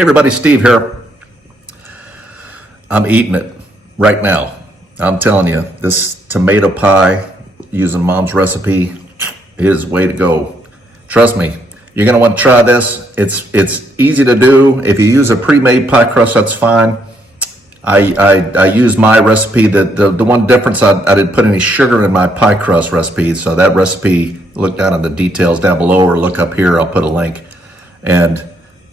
Hey everybody, Steve here. I'm eating it right now. I'm telling you, this tomato pie using mom's recipe is way to go. Trust me, you're gonna want to try this. It's easy to do. If you use a pre-made pie crust, that's fine. I used my recipe. The one difference, I didn't put any sugar in my pie crust recipe. So that recipe, look down in the details down below or look up here, I'll put a link. And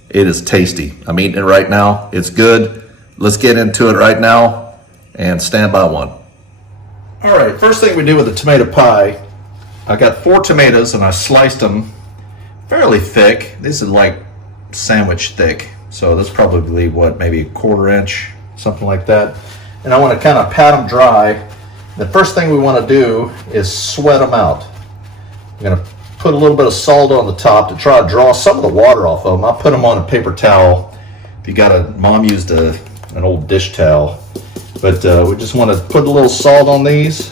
it is tasty. I'm eating it right now. It's good. Let's get into it right now and stand by one. All right, first thing we do with the tomato pie, I got 4 tomatoes and I sliced them fairly thick. This is like sandwich thick. So this is probably what, maybe a 1/4 inch, something like that. And I want to kind of pat them dry. The first thing we want to do is sweat them out. I'm going to put a little bit of salt on the top to try to draw some of the water off of them. I put them on a paper towel. If you got mom used an old dish towel. But we just want to put a little salt on these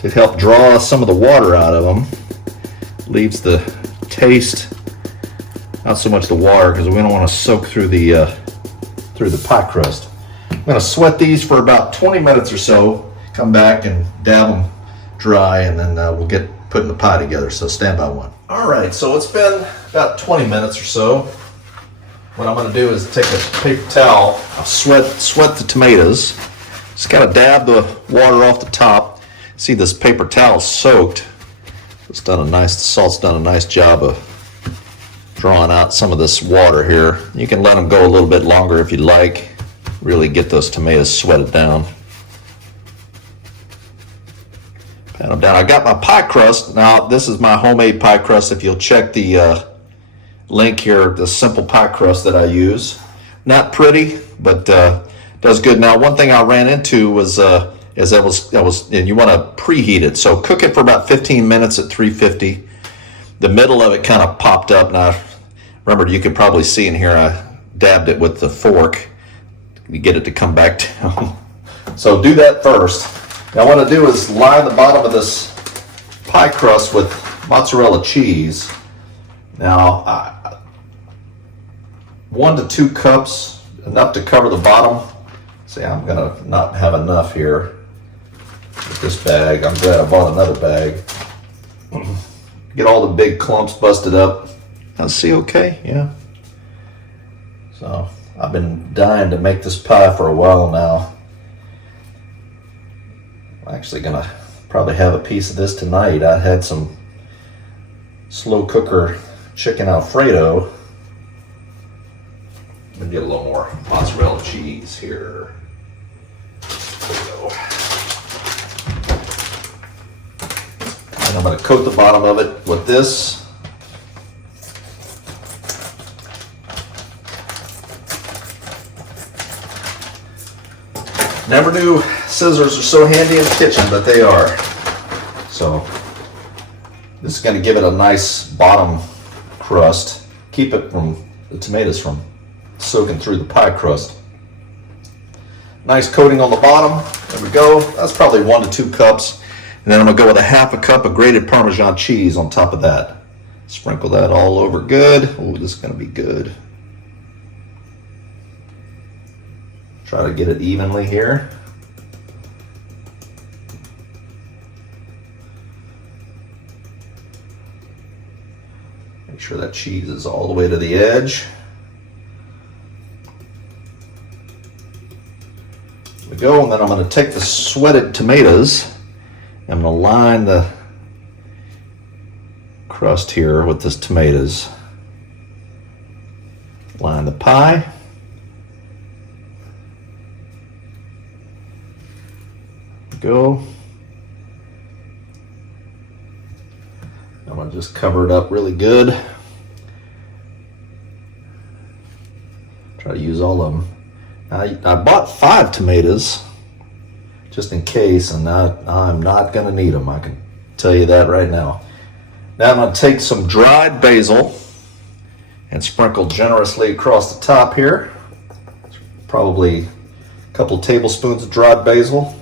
to help draw some of the water out of them. Leaves the taste, not so much the water, because we don't want to soak through the pie crust. I'm going to sweat these for about 20 minutes or so. Come back and dab them dry, and then we'll get putting the pie together. So stand by one. All right, so it's been about 20 minutes or so. What I'm going to do is take a paper towel, sweat the tomatoes. Just kind of dab the water off the top. See, this paper towel soaked. The salt's done a nice job of drawing out some of this water here. You can let them go a little bit longer if you'd like. Really get those tomatoes sweated down. Pat them down. I got my pie crust. Now, this is my homemade pie crust. If you'll check the link here, the simple pie crust that I use. Not pretty, but does good. Now, one thing I ran into was and you want to preheat it. So cook it for about 15 minutes at 350. The middle of it kind of popped up. Now, remember, you could probably see in here, I dabbed it with the fork to get it to come back down. So do that first. Now what I do is line the bottom of this pie crust with mozzarella cheese. Now, 1 to 2 cups, enough to cover the bottom. See, I'm gonna not have enough here with this bag. I'm glad I bought another bag. Get all the big clumps busted up. Now, see, okay, yeah. So I've been dying to make this pie for a while now. I'm actually gonna probably have a piece of this tonight. I had some slow cooker chicken Alfredo. Let me get a little more mozzarella cheese here. There we go. And I'm gonna coat the bottom of it with this. Never knew scissors are so handy in the kitchen, but they are. So this is going to give it a nice bottom crust. Keep it from the tomatoes from soaking through the pie crust. Nice coating on the bottom. There we go. That's probably 1 to 2 cups. And then I'm going to go with a 1/2 cup of grated parmesan cheese on top of that. Sprinkle that all over good. Oh, this is going to be good. Try to get it evenly here. Make sure that cheese is all the way to the edge. There we go, and then I'm going to take the sweated tomatoes. I'm going to line the crust here with this tomatoes. Line the pie. Go. I'm going to just cover it up really good. Try to use all of them. I bought 5 tomatoes just in case, and I'm not going to need them. I can tell you that right now. Now I'm going to take some dried basil and sprinkle generously across the top here. Probably a couple tablespoons of dried basil.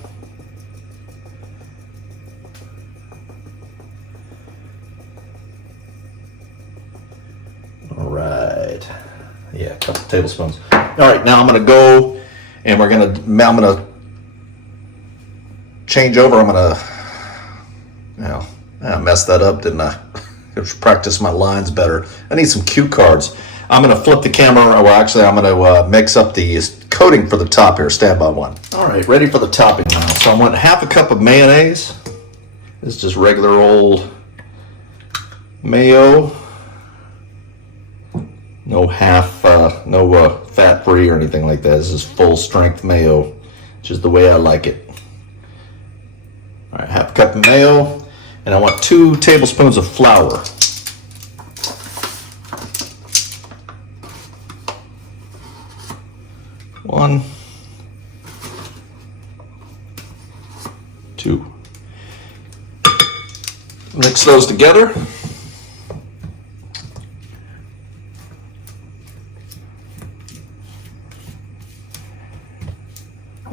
All right. Yeah, a couple tablespoons. All right, now I'm gonna go and I'm gonna change over. I messed that up, didn't I? I should practice my lines better. I need some cue cards. I'm gonna flip the camera, well actually I'm gonna mix up the coating for the top here. Stand by one. All right, ready for the topping now. So I want half a cup of mayonnaise. This is just regular old mayo. No fat-free or anything like that. This is full strength mayo, which is the way I like it. All right, half a cup of mayo, and I want 2 tablespoons of flour. One, 2. Mix those together.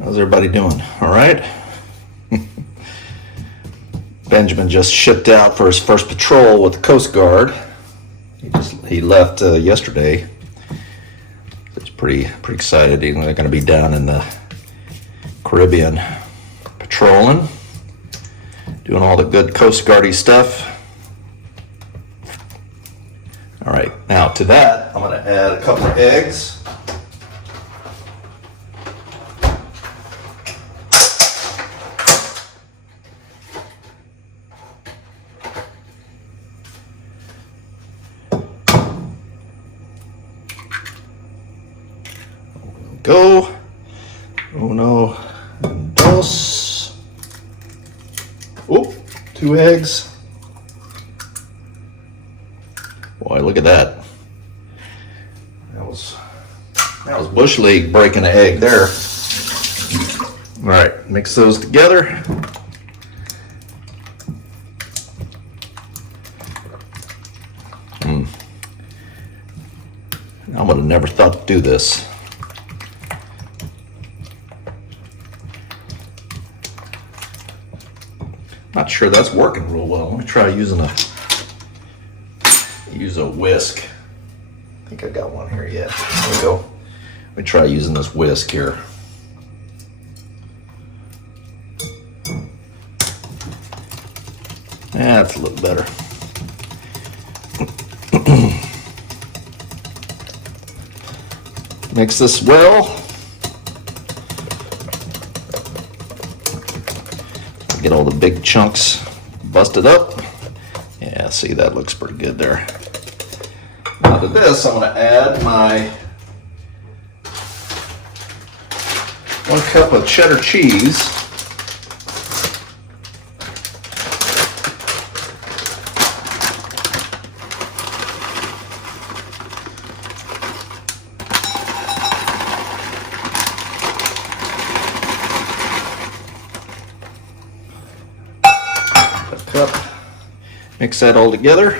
How's everybody doing? All right. Benjamin just shipped out for his first patrol with the Coast Guard. He left yesterday. He's pretty excited. They're going to be down in the Caribbean patrolling, doing all the good Coast Guardy stuff. All right, now to that, I'm going to add a couple of eggs. Go. Uno, dos. Oop, 2 eggs. Boy, look at that. That was Bush League breaking an egg there. All right, mix those together. I would have never thought to do this. Not sure that's working real well. Let me try use a whisk. I think I got one here. Yeah, there we go. Let me try using this whisk here. That's a little better. Mix this well. Get all the big chunks busted up. Yeah, see, that looks pretty good there. Now to this, I'm going to add my 1 cup of cheddar cheese. Cup. Mix that all together.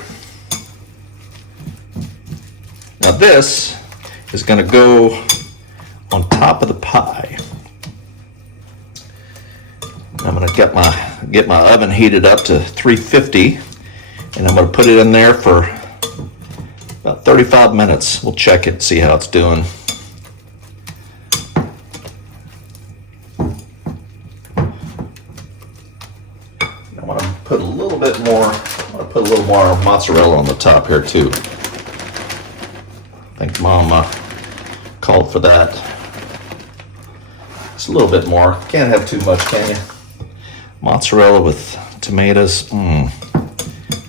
Now this is going to go on top of the pie. I'm going to get my oven heated up to 350, and I'm going to put it in there for about 35 minutes. We'll check it, see how it's doing. Put a little bit more. I'm gonna put a little more mozzarella on the top here too. I think Mom called for that. Just a little bit more. Can't have too much, can you? Mozzarella with tomatoes.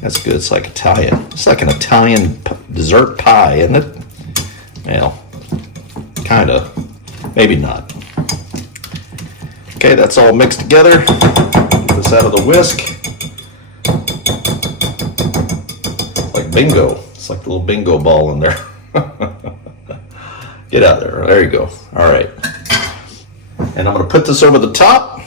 That's good. It's like Italian. It's like an Italian dessert pie, isn't it? Well, kind of. Maybe not. Okay, that's all mixed together. Get this out of the whisk. Bingo. It's like a little bingo ball in there. Get out there. There you go. All right. And I'm going to put this over the top.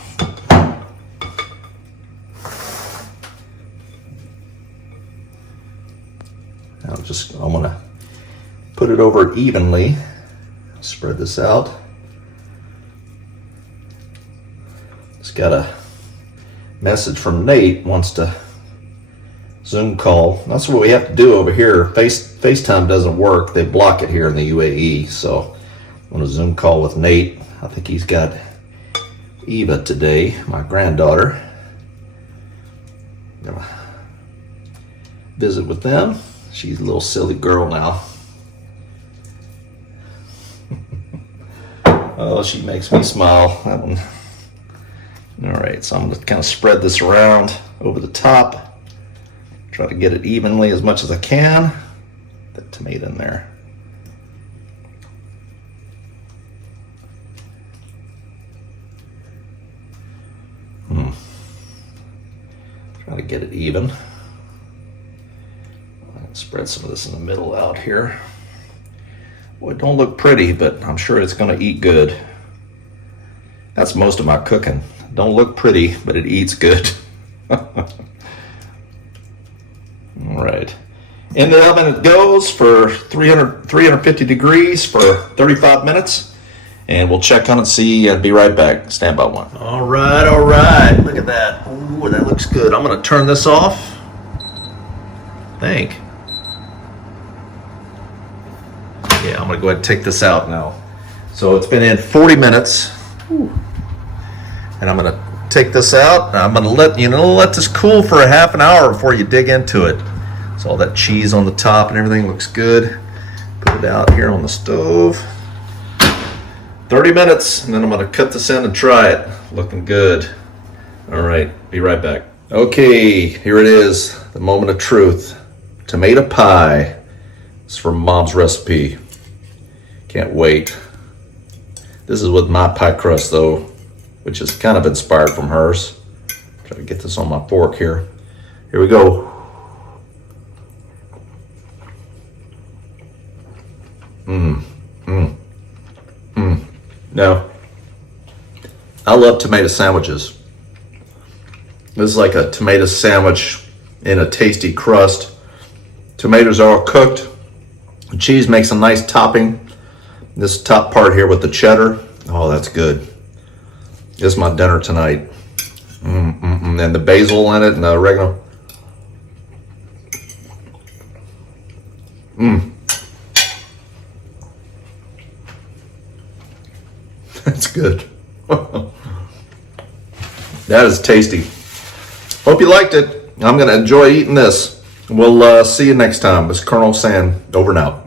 I'm going to put it over evenly. Spread this out. Just got a message from Nate, wants to Zoom call. That's what we have to do over here. FaceTime doesn't work. They block it here in the UAE. So I'm on a Zoom call with Nate. I think he's got Eva today, my granddaughter. Gonna visit with them. She's a little silly girl now. Oh, she makes me smile. That one. All right, so I'm gonna kind of spread this around over the top. Try to get it evenly as much as I can. That tomato in there. Try to get it even. Spread some of this in the middle out here. Well, it don't look pretty, but I'm sure it's gonna eat good. That's most of my cooking. Don't look pretty, but it eats good. All right. In the oven it goes for 350 degrees for 35 minutes. And we'll check on it and see. I'll be right back. Stand by one. All right. Look at that. Ooh, that looks good. I'm gonna turn this off. Yeah, I'm gonna go ahead and take this out now. So it's been in 40 minutes. Ooh. And I'm gonna take this out. And I'm gonna let this cool for a half an hour before you dig into it. So all that cheese on the top and everything looks good. Put it out here on the stove. 30 minutes, and then I'm gonna cut this in and try it. Looking good. All right, be right back. Okay, here it is, the moment of truth. Tomato pie. It's from Mom's recipe. Can't wait. This is with my pie crust though, which is kind of inspired from hers. Try to get this on my fork here. Here we go. Now, I love tomato sandwiches. This is like a tomato sandwich in a tasty crust. Tomatoes are all cooked. The cheese makes a nice topping. This top part here with the cheddar, oh, that's good. This is my dinner tonight. And the basil in it and the oregano. That's good. That is tasty. Hope you liked it. I'm going to enjoy eating this. We'll see you next time. It's Colonel Sand, over and out.